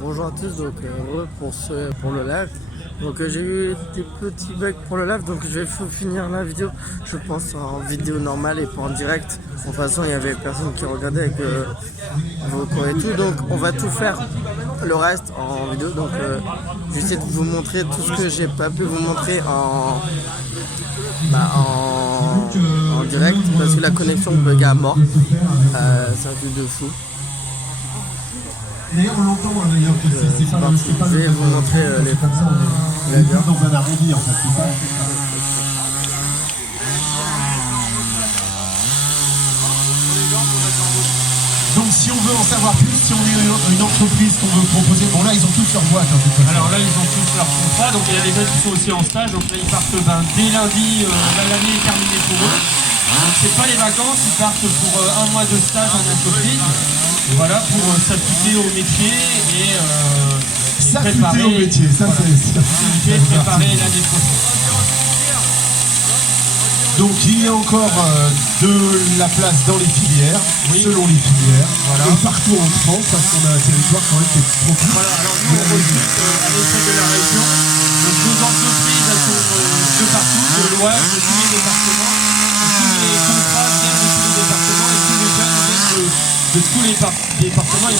Bonjour à tous, pour le live. J'ai eu des petits bugs pour le live, donc je vais finir la vidéo, je pense en vidéo normale et pas en direct. De toute façon, il y avait personne qui regardait avec vos cours et tout, donc on va tout faire le reste en vidéo. J'essaie de vous montrer tout ce que j'ai pas pu vous montrer en direct parce que la connexion bug à mort. C'est un truc de fou. Et on l'entend d'ailleurs que c'est pas je vais vous montrer les comme ça, on est dans un arrondi en fait, c'est ça. Donc si on veut en savoir plus, si on est une entreprise qu'on veut proposer, bon là ils ont tous leur boîte. Alors là ils ont tous leur contrat, donc il y a des jeunes qui sont aussi en stage, donc là ils partent dès lundi, l'année est terminée pour eux. Donc c'est pas les vacances, ils partent pour un mois de stage en entreprise. Voilà, pour s'appliquer au métier et s'appliquer au métier, ça c'est préparer l'année prochaine. Donc il y a encore de la place dans les filières, selon les filières, voilà. Et partout en France, parce qu'on a un territoire quand même qui est trop petit. Voilà, alors nous on recrute à l'échelle de la région, donc nos entreprises elles sont de partout, de l'Ouest, de tous les départements, tous les contrats viennent de tous les départements et tous les jeunes viennent de tous les départements et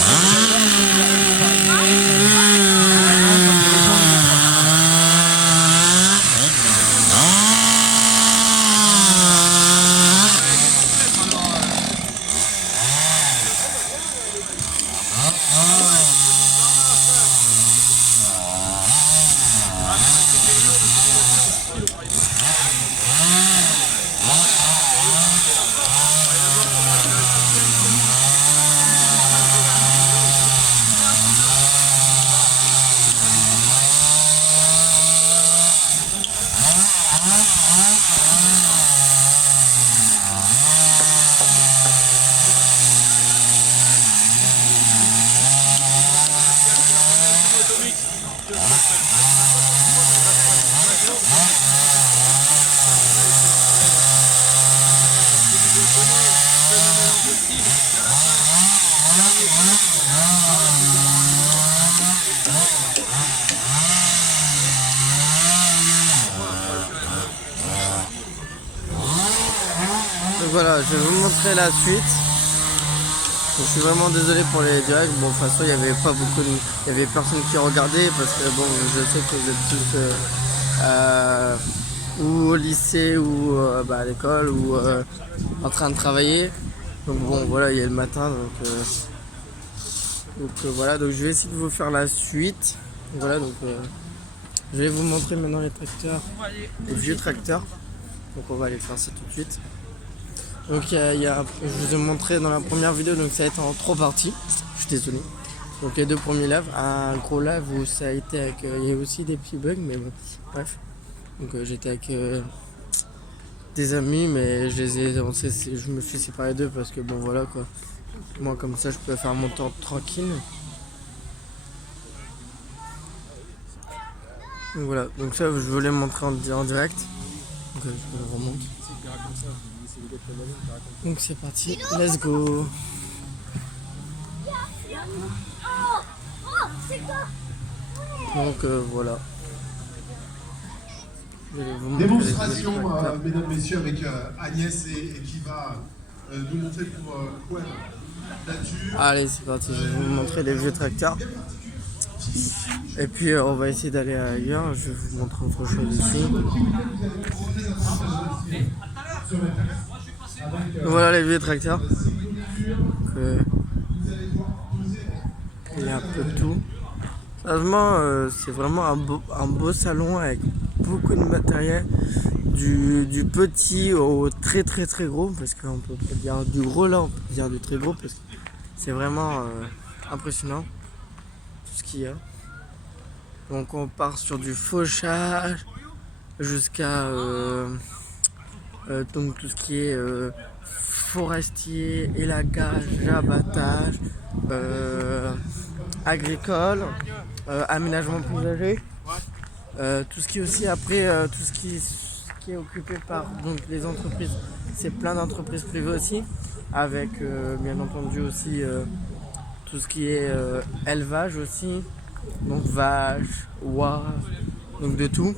voilà, je vais vous montrer la suite. Je suis vraiment désolé pour les directs. Bon, de toute façon, il y avait pas beaucoup il y avait personne qui regardait parce que bon, je sais que vous êtes tous ou au lycée ou à l'école ou en train de travailler. Donc bon, voilà, il y a le matin, voilà, donc je vais essayer de vous faire la suite. Voilà, je vais vous montrer maintenant les tracteurs, les vieux tracteurs. Donc on va aller faire ça tout de suite. Donc je vous ai montré dans la première vidéo, donc ça a été en 3 parties. Je suis désolé. Donc les 2 premiers lives, un gros live où ça a été avec, il y a aussi des petits bugs, mais bon, bref. Donc j'étais avec des amis, mais je me suis séparé d'eux parce que bon voilà quoi. Moi comme ça je peux faire mon temps tranquille. Donc voilà, donc ça je voulais montrer en direct. Donc je le remonte. Donc c'est parti, let's go. Donc voilà. Démonstration, mesdames, messieurs, avec Agnès et qui va nous montrer pour quoi nature. Allez, c'est parti, je vais vous montrer les vieux tracteurs. Et puis on va essayer d'aller ailleurs, je vais vous montrer autre chose ici. Voilà les vieux tracteurs. Il y a un peu de tout. Sérieusement, c'est vraiment un beau salon avec beaucoup de matériel. Du petit au très très très gros, parce qu'on peut pas dire du gros là, on peut dire du très gros parce que c'est vraiment impressionnant tout ce qu'il y a. Donc on part sur du fauchage jusqu'à donc tout ce qui est forestier, élagage, abattage, agricole, aménagement poulailler, tout ce qui est aussi après tout ce qui est occupé par donc les entreprises. C'est plein d'entreprises privées aussi, avec bien entendu aussi tout tout ce qui est élevage aussi, donc vaches, oies, donc de tout.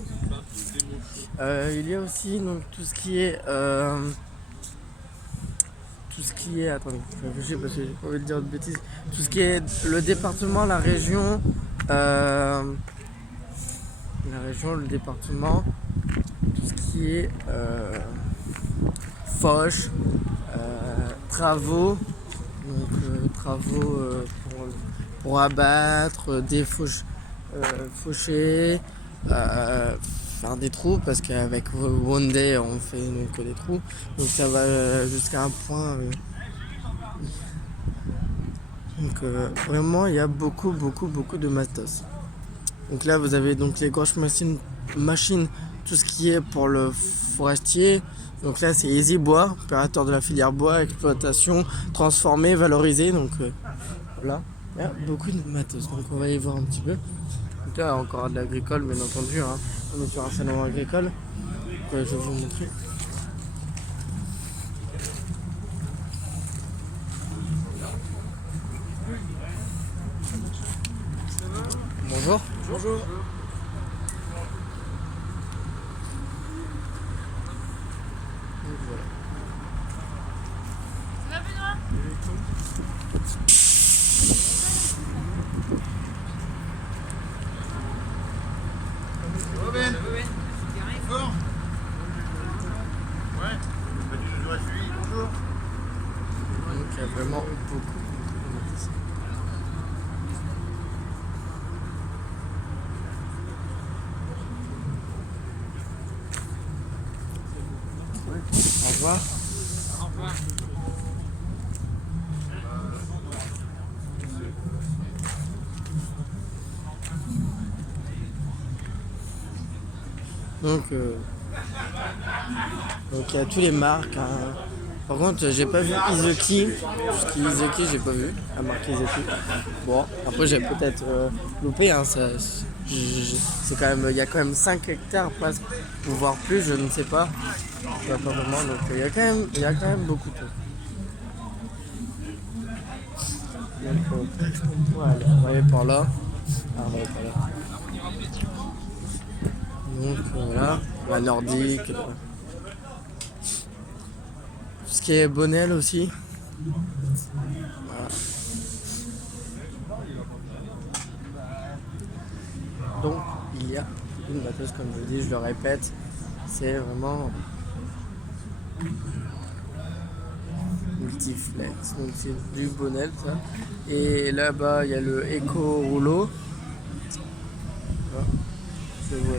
Il y a aussi donc tout ce qui est attendez, je réfléchis parce que j'ai pas envie de dire de bêtises. Tout ce qui est le département, la région, le département, tout ce qui est fauche, travaux, donc pour abattre, faucher, faire des trous parce qu'avec One Day on fait donc des trous, donc ça va jusqu'à un point. Donc vraiment il y a beaucoup de matos. Donc là vous avez donc les grosses machines, tout ce qui est pour le forestier. Donc là c'est Easy Bois, opérateur de la filière bois, exploitation, transformé, valorisé. Donc voilà, il y a beaucoup de matos. Donc on va y voir un petit peu. Donc là encore de l'agricole bien entendu, hein. On est sur un salon agricole. Donc, je vais vous montrer. Bonjour. Bonjour. Donc, voilà. Robin. Fort. Ouais. Je dois suivre. Bonjour. Donc il y a vraiment beaucoup de matos. Au revoir. Au revoir. Donc il y a tous les marques, hein. Par contre j'ai pas vu Izuki, tout ce qui est Izuki j'ai pas vu, la marque Izuki. Bon après j'ai peut-être loupé, hein, c'est quand même, il y a quand même 5 hectares presque, ou voire plus, je ne sais pas. Je sais pas vraiment, donc il y a quand même beaucoup de tout. Donc voilà, on va aller par là. Ah, on va aller par là. Donc voilà, la nordique, tout ce qui est Bonnel aussi. Voilà. Donc il y a une batteuse, comme je dis, je le répète, c'est vraiment multiflex, donc c'est du Bonnel ça. Et là-bas il y a le Eco Rouleau. Voilà. Je vois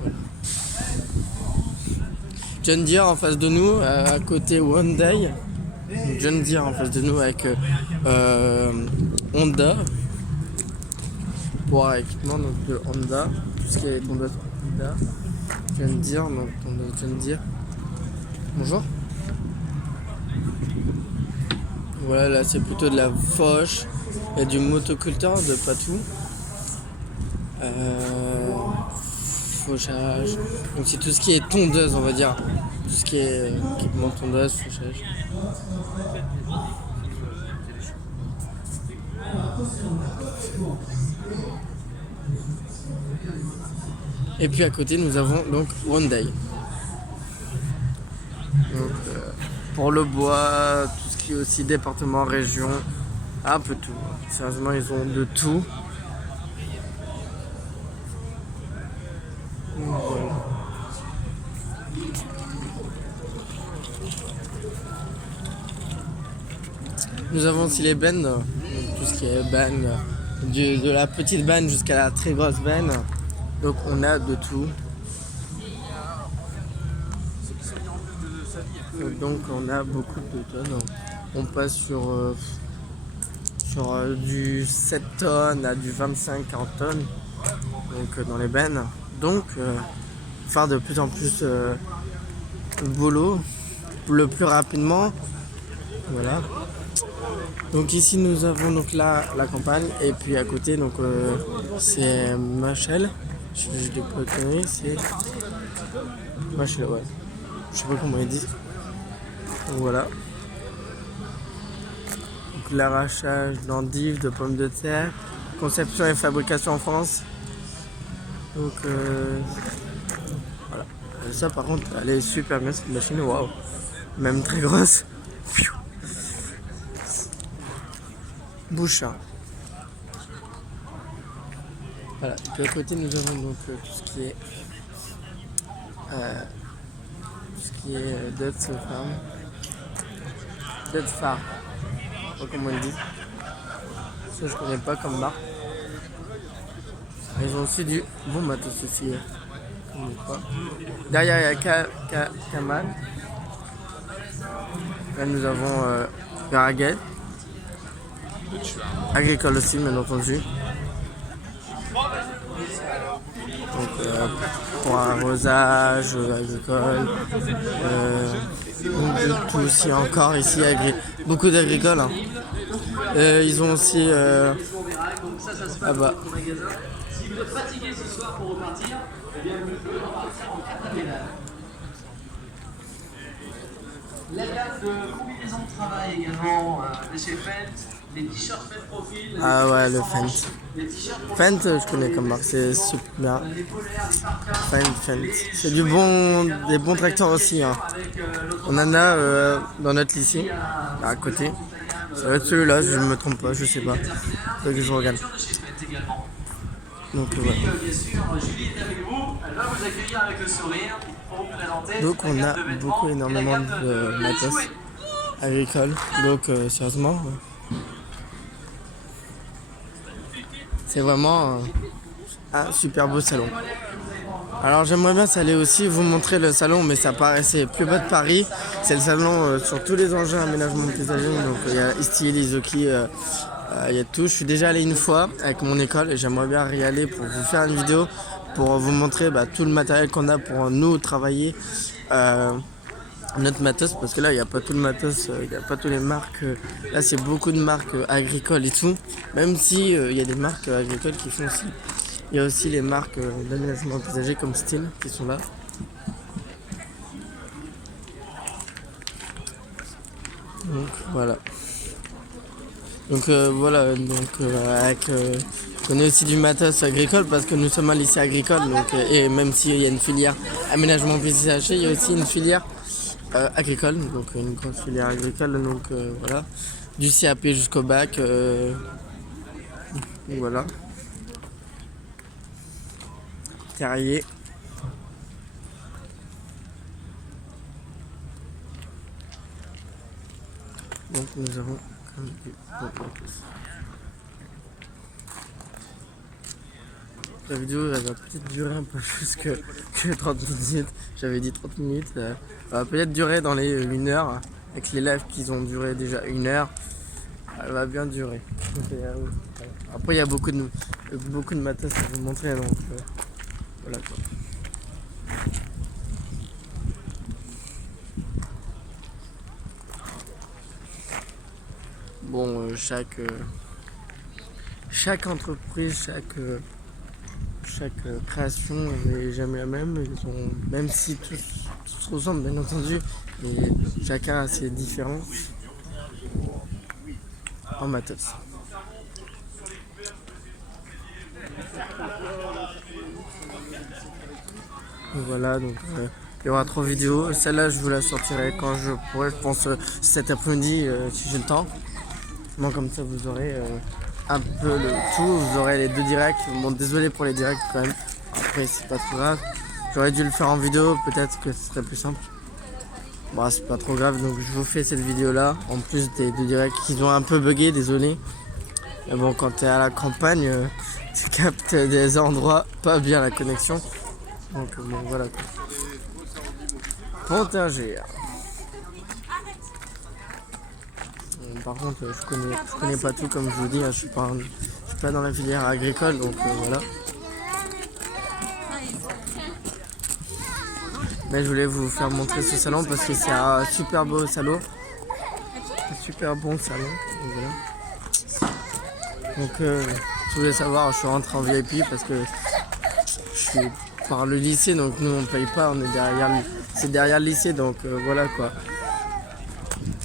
voilà. John Deere en face de nous, à côté Hyundai. John Deere en face de nous avec Honda. Pour équipement donc de Honda, tout ce qui est tondeuse Honda. John Deere, donc tondeuse John Deere. Bonjour. Voilà, là c'est plutôt de la fauche. Il y a du motoculteur de Patou. Fauchage. Donc c'est tout ce qui est tondeuse, on va dire. Tout ce qui est équipement tondeuse, fauchage. Et puis à côté nous avons donc Hyundai. Donc pour le bois, tout ce qui est aussi département, région, un peu tout. Sérieusement ils ont de tout. Voilà. Nous avons aussi les bennes, donc tout ce qui est benne, de la petite benne jusqu'à la très grosse benne. Donc on a de tout. Donc on a beaucoup de tonnes. On passe sur du 7 tonnes à du 25-40 tonnes donc, dans les bennes. Donc faire de plus en plus le boulot le plus rapidement. Voilà. Donc ici nous avons donc là la campagne et puis à côté donc c'est Machel. Je l'ai pas connu, c'est Machel, ouais. Je sais pas comment ils disent. Voilà. Donc, l'arrachage d'endives, de pommes de terre, conception et fabrication en France. Donc voilà. Ça par contre, elle est super bien cette machine, waouh. Même très grosse. Bouche. Hein. Voilà. De l'autre côté, nous avons donc tout ce qui est Dutch Farm. Dutch Farm. Je sais pas comment on le dit. Ça je connais pas comme marque. Ils ont aussi du bon matos aussi. Derrière il y a Kaman. Là nous avons Garaguet. Agricole aussi bien entendu. Donc pour arrosage, agricole. Tout aussi encore ici beaucoup d'agricoles. Hein. Ils ont aussi là-bas. Si vous êtes fatigué ce soir pour repartir, eh bien vous pouvez repartir en catamélane. La gamme de combinaisons de travail également de chez Fendt, les t-shirts Fendt Profil. Ah ouais, le Fendt. Fendt, je connais comme marque, c'est super. Fendt. C'est des bons tracteurs aussi. Hein. On en a dans notre lycée, à côté. Ça va être celui-là, je ne me trompe pas, je sais pas. Donc je regarde. Donc voilà. Bien sûr, Julie est avec vous, elle va vous accueillir avec le sourire pour vous présenter. Donc on a énormément de matos agricoles. Donc sérieusement, c'est vraiment un super beau salon. Alors j'aimerais bien aller aussi vous montrer le salon, mais ça paraissait plus bas de Paris. C'est le salon sur tous les engins aménagement paysager. Donc il y a Istil, Izuki, il y a tout. Je suis déjà allé une fois avec mon école et j'aimerais bien y aller pour vous faire une vidéo pour vous montrer tout le matériel qu'on a pour nous travailler notre matos, parce que là il n'y a pas tout le matos, il n'y a pas toutes les marques. Là c'est beaucoup de marques agricoles et tout, même si il y a des marques agricoles qui font aussi. Il y a aussi les marques d'aménagement paysager comme Stihl qui sont là. Donc voilà. Donc voilà, on connaît aussi du matos agricole parce que nous sommes un lycée agricole, donc, et même s'il y a une filière aménagement paysager, il y a aussi une filière agricole, donc une grosse filière agricole, donc voilà, du CAP jusqu'au bac, voilà. Terrier. Donc nous avons comme du la vidéo elle va peut-être durer un peu plus que 30 minutes. J'avais dit 30 minutes. Elle va peut-être durer dans les 1 heure. Avec les lives qui ont duré déjà 1 heure. Elle va bien durer. Après il y a beaucoup de matos à vous montrer, donc voilà quoi. Bon, chaque entreprise, chaque création n'est jamais la même. Même si tous se ressemblent bien entendu, et chacun a ses différences en matos. Voilà, donc il y aura 3 vidéos. Celle-là, je vous la sortirai quand je pourrai, je pense cet après-midi si j'ai le temps. Bon, comme ça, vous aurez un peu le tout. Vous aurez les 2 directs. Bon, désolé pour les directs quand même. Après, c'est pas trop grave. J'aurais dû le faire en vidéo, peut-être que ce serait plus simple. Bon, c'est pas trop grave, donc je vous fais cette vidéo-là. En plus des 2 directs qui ont un peu bugué, désolé. Mais bon, quand tu es à la campagne, tu captes des endroits pas bien la connexion. Donc bon, voilà quoi. Pontingère. Par contre, je connais pas tout, comme je vous dis. Hein, je suis pas dans la filière agricole, donc voilà. Mais je voulais vous faire montrer ce salon parce que c'est un super beau salon, un super bon salon. Donc je voulais savoir, je suis rentré en VIP parce que je suis par le lycée, donc nous on paye pas, on est derrière, c'est derrière le lycée, donc voilà quoi.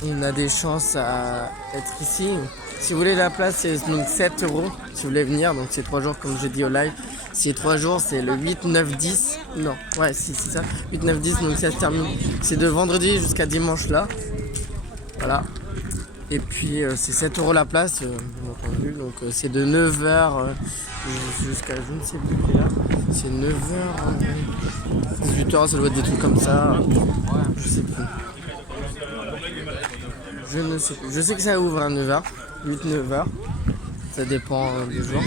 on a des chances à être ici. Si vous voulez la place, c'est donc 7 € si vous voulez venir. Donc c'est 3 jours comme j'ai dit au live. C'est 3 jours, c'est le 8, 9, 10. Non, ouais, si, c'est ça. 8, 9, 10, donc ça se termine. C'est de vendredi jusqu'à dimanche là. Voilà. Et puis c'est 7 € la place, bien entendu. Donc c'est de 9h jusqu'à je ne sais plus quelle heure. C'est 9h, 18h, ça doit être des trucs comme ça. Je sais plus. Je ne sais plus. Je sais que ça ouvre à 9h, 8-9h. Ça dépend des jours.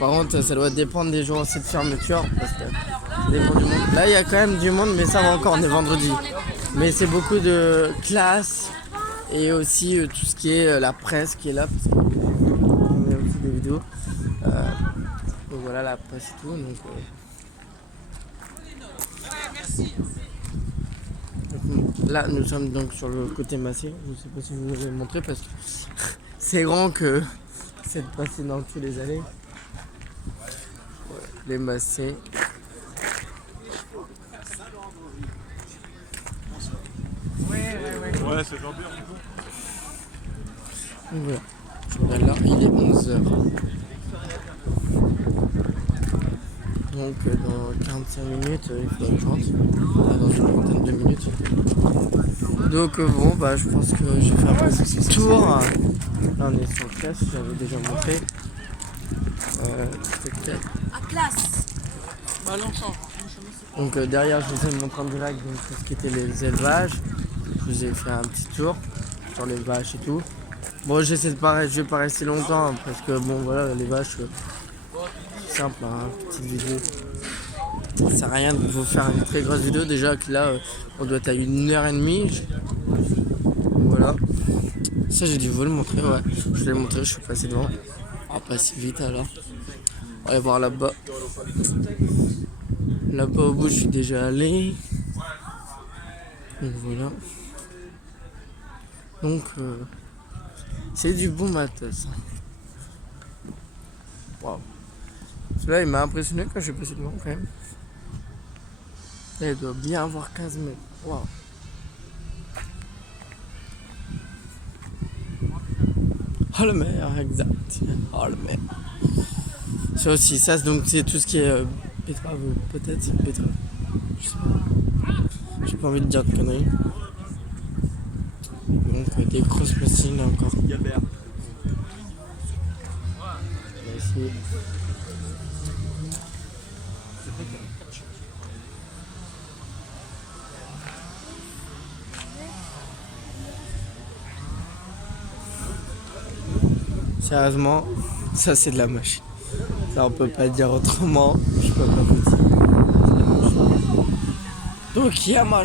Par contre, ça doit dépendre des jours aussi de fermeture. Parce que ça dépend du monde. Là, il y a quand même du monde, mais ça va encore, on est vendredi. Mais c'est beaucoup de classes et aussi tout ce qui est la presse qui est là. Parce qu'on a aussi des vidéos. Donc voilà, la presse et tout. Donc, là, nous sommes donc sur le côté massé. Je ne sais pas si je vous l'avez montré parce que c'est grand que c'est passé dans tous les allées. Voilà, les massés. Ouais, c'est genre bien. Voilà. Je regarde là, il est 11h. Donc dans 45 minutes, il faut que je rentre. Là, dans une vingtaine de minutes. Donc bon, bah je pense que j'ai fait un peu le tour. Là on est sur classe, j'avais déjà montré. À classe. Donc derrière je vous ai montré en direct donc, ce qui était les élevages. Je vous ai fait un petit tour sur les vaches et tout. Bon je vais pas rester longtemps hein, parce que bon voilà les vaches c'est simple hein, petite vidéo. Ça sert à rien de vous faire une très grosse vidéo déjà que là on doit être à 1h30. Voilà. Ça j'ai dû vous le montrer, ouais. Je l'ai montré, je suis passé devant. Ah pas si vite alors. On va aller voir là-bas. Là-bas au bout je suis déjà allé. Donc voilà. Donc c'est du bon matos. Waouh. Celui-là il m'a impressionné quand je suis passé devant quand même. Là, il doit bien avoir 15 mètres. Waouh. Oh le meilleur, exact. Oh le meilleur. Ça aussi, ça donc c'est tout ce qui est betterave, peut-être betterave. Je sais pas. J'ai pas envie de dire de conneries. Donc des grosses machines là encore. Gabert. Ici. Sérieusement, ça c'est de la machine. Ça on peut pas dire autrement. Je peux pas vous dire. Donc Yamaha.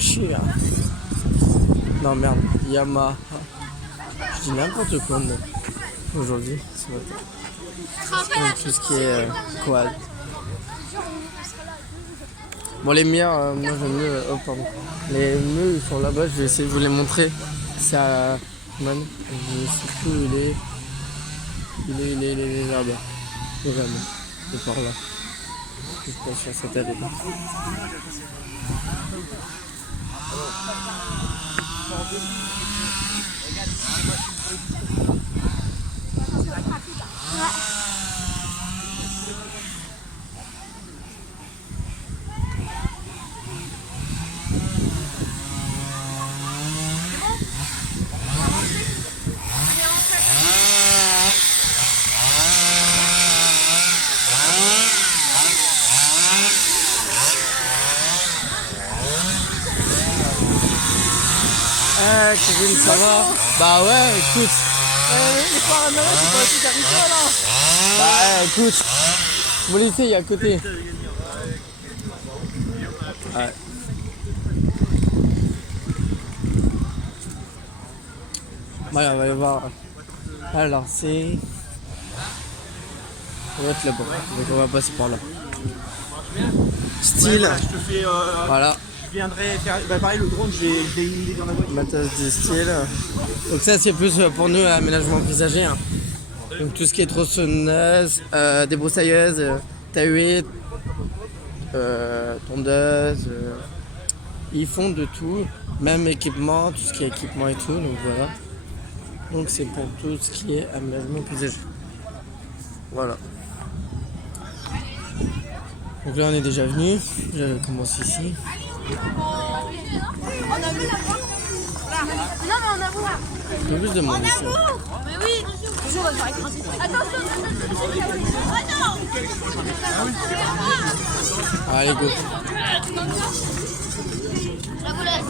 Non merde, Yamaha. Je dis n'importe quoi moi, aujourd'hui, ce matin. Donc tout ce qui est quad. Bon les miens, moi j'aime mieux. Oh pardon. Les mieux ils sont là-bas, je vais essayer de vous les montrer. C'est à Man. Je sais plus où il est. Il est là-bas. Vraiment. C'est par là. Je pense sur cette allée là. Kevin, ça va? Bah ouais, écoute. Bah écoute. Mon lycée il est à côté. Ouais. Voilà, on va aller voir. Alors c'est. On va être là-bas. Donc on va passer par là. Style. Ouais, je te fais. Voilà. Je viendrai faire. Bah, pareil, le drone, je l'ai mis dans la voiture. Matos de style. Donc ça c'est plus pour nous aménagement paysager. Hein. Donc tout ce qui est tronçonneuse, débroussailleuse, tahuée, tondeuse. Ils font de tout. Même équipement, tout ce qui est équipement et tout, donc voilà. Donc c'est pour tout ce qui est aménagement paysager. Voilà. Donc là on est déjà venu, j'avais commencé ici. On a vu la voix. Non, mais on a vu. Il y a plus de monde ici. Mais oui. Toujours, on va écraser. Attention, Allez, go. La boulette.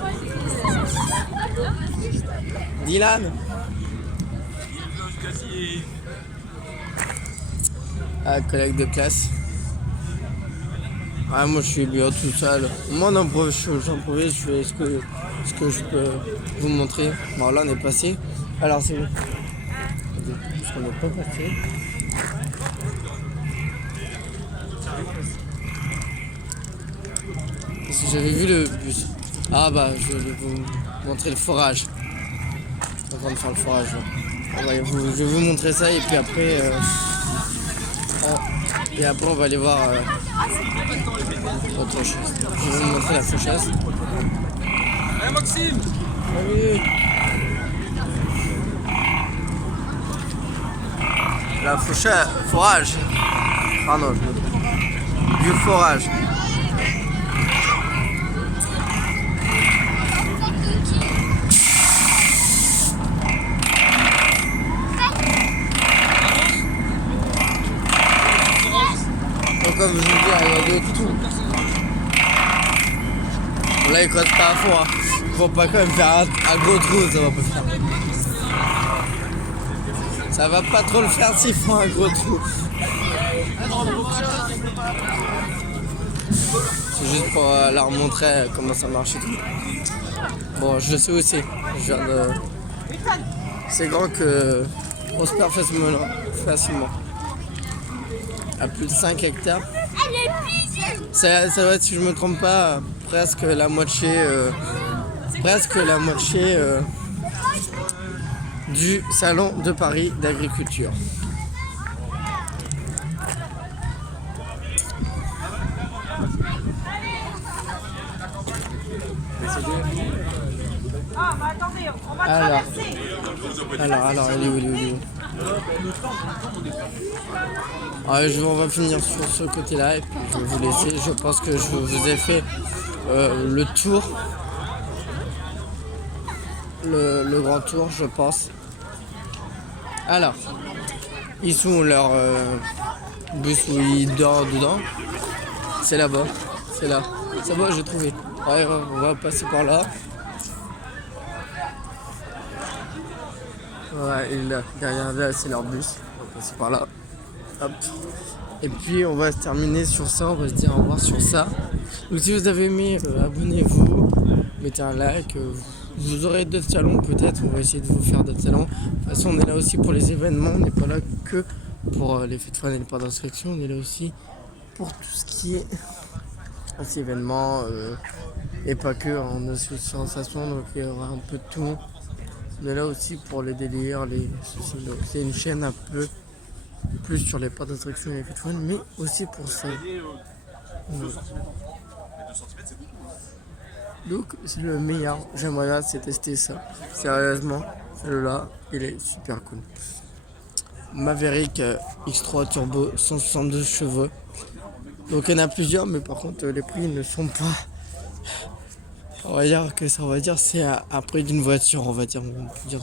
Dylan. Ah, collègue de classe. Ah, moi je suis bien tout seul. Moi j'improvise, je fais ce que je peux vous montrer. Bon là on est passé. Alors c'est où? Parce qu'on n'est pas passé. Parce que j'avais vu le bus. Ah bah je vais vous montrer le forage. On est en train de faire le forage là. Je vais vous montrer ça et puis après on va aller voir autre chose. Je vais vous montrer la fauchasse. Hey Maxime. Salut. La fauchasse, forage. Pardon, du forage. Comme je vous dis, il y a de tout. Bon, là, il creuse pas à fond. Hein. Faut pas quand même faire un gros trou, ça va pas faire. Ça va pas trop le faire s'ils font un gros trou. C'est juste pour leur montrer comment ça marche et tout. Bon, je sais aussi. C'est grand que on se perd facilement. À plus de 5 hectares. Ça doit être, si je me trompe pas, presque la moitié du salon de Paris d'agriculture. Alors, elle est où? On va finir sur ce côté-là et puis je vais vous laisser. Je pense que je vous ai fait le tour, le grand tour, je pense. Alors, ils sont leur bus où ils dorment dedans. C'est là-bas, c'est là. C'est bon, j'ai trouvé. Ouais, on va passer par là. Ouais, et là, derrière là, c'est leur bus. On va passer par là. Hop. Et puis on va se terminer sur ça, on va se dire au revoir sur ça. Donc si vous avez aimé, abonnez-vous, mettez un like. Vous aurez d'autres salons peut-être, on va essayer de vous faire d'autres salons. De toute façon on est là aussi pour les événements, on n'est pas là que pour les fêtes foraines et les parcs d'instruction, on est là aussi pour tout ce qui est événements et pas que, on a aussi sensations, donc il y aura un peu de tout. On est là aussi pour les délires, les soucis. Donc c'est une chaîne un peu plus sur les parcs d'instruction et les fêtes foraines, mais aussi pour ça. Donc c'est le meilleur, j'aimerais là, c'est tester ça. Sérieusement, celui-là, il est super cool. Maverick X3 Turbo, 162 chevaux. Donc il y en a plusieurs, mais par contre les prix ne sont pas... On va dire c'est un prix d'une voiture, on peut dire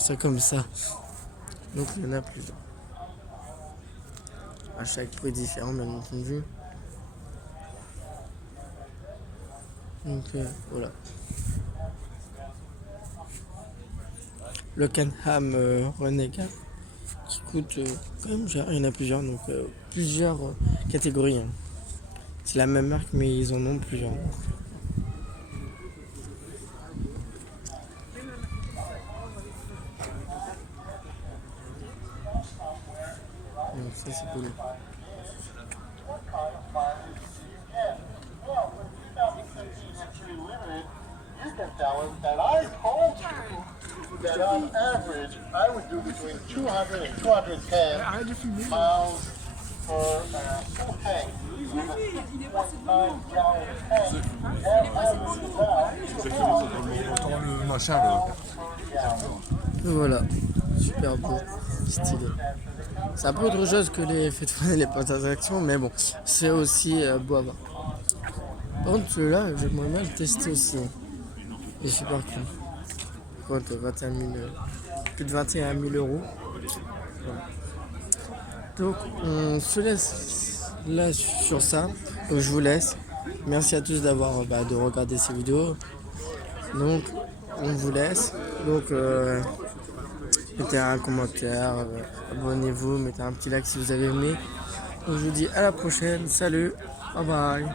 ça comme ça. Donc il y en a plusieurs. À chaque prix différent, bien entendu. Donc voilà. Le Can-Am Renegade qui coûte quand même cher. Il y en a plusieurs, donc plusieurs catégories. Hein. C'est la même marque, mais ils en ont plusieurs. Donc ça c'est cool. That on average, I would do between 200 and 210 miles Le machin, là. Voilà, super beau, stylé. C'est un peu autre chose que les fêtes foraines et les parcs d'attractions, mais bon, c'est aussi beau à voir. Par contre, celui-là, j'aimerais bien le tester aussi. Il est super cool. Par contre, 21 000, plus de 21 000 euros. Voilà. Donc, on se laisse là sur ça. Donc, je vous laisse. Merci à tous d'avoir de regarder ces vidéos. Donc, on vous laisse. Donc, mettez un commentaire, abonnez-vous, mettez un petit like si vous avez aimé. Donc, je vous dis à la prochaine. Salut, bye bye.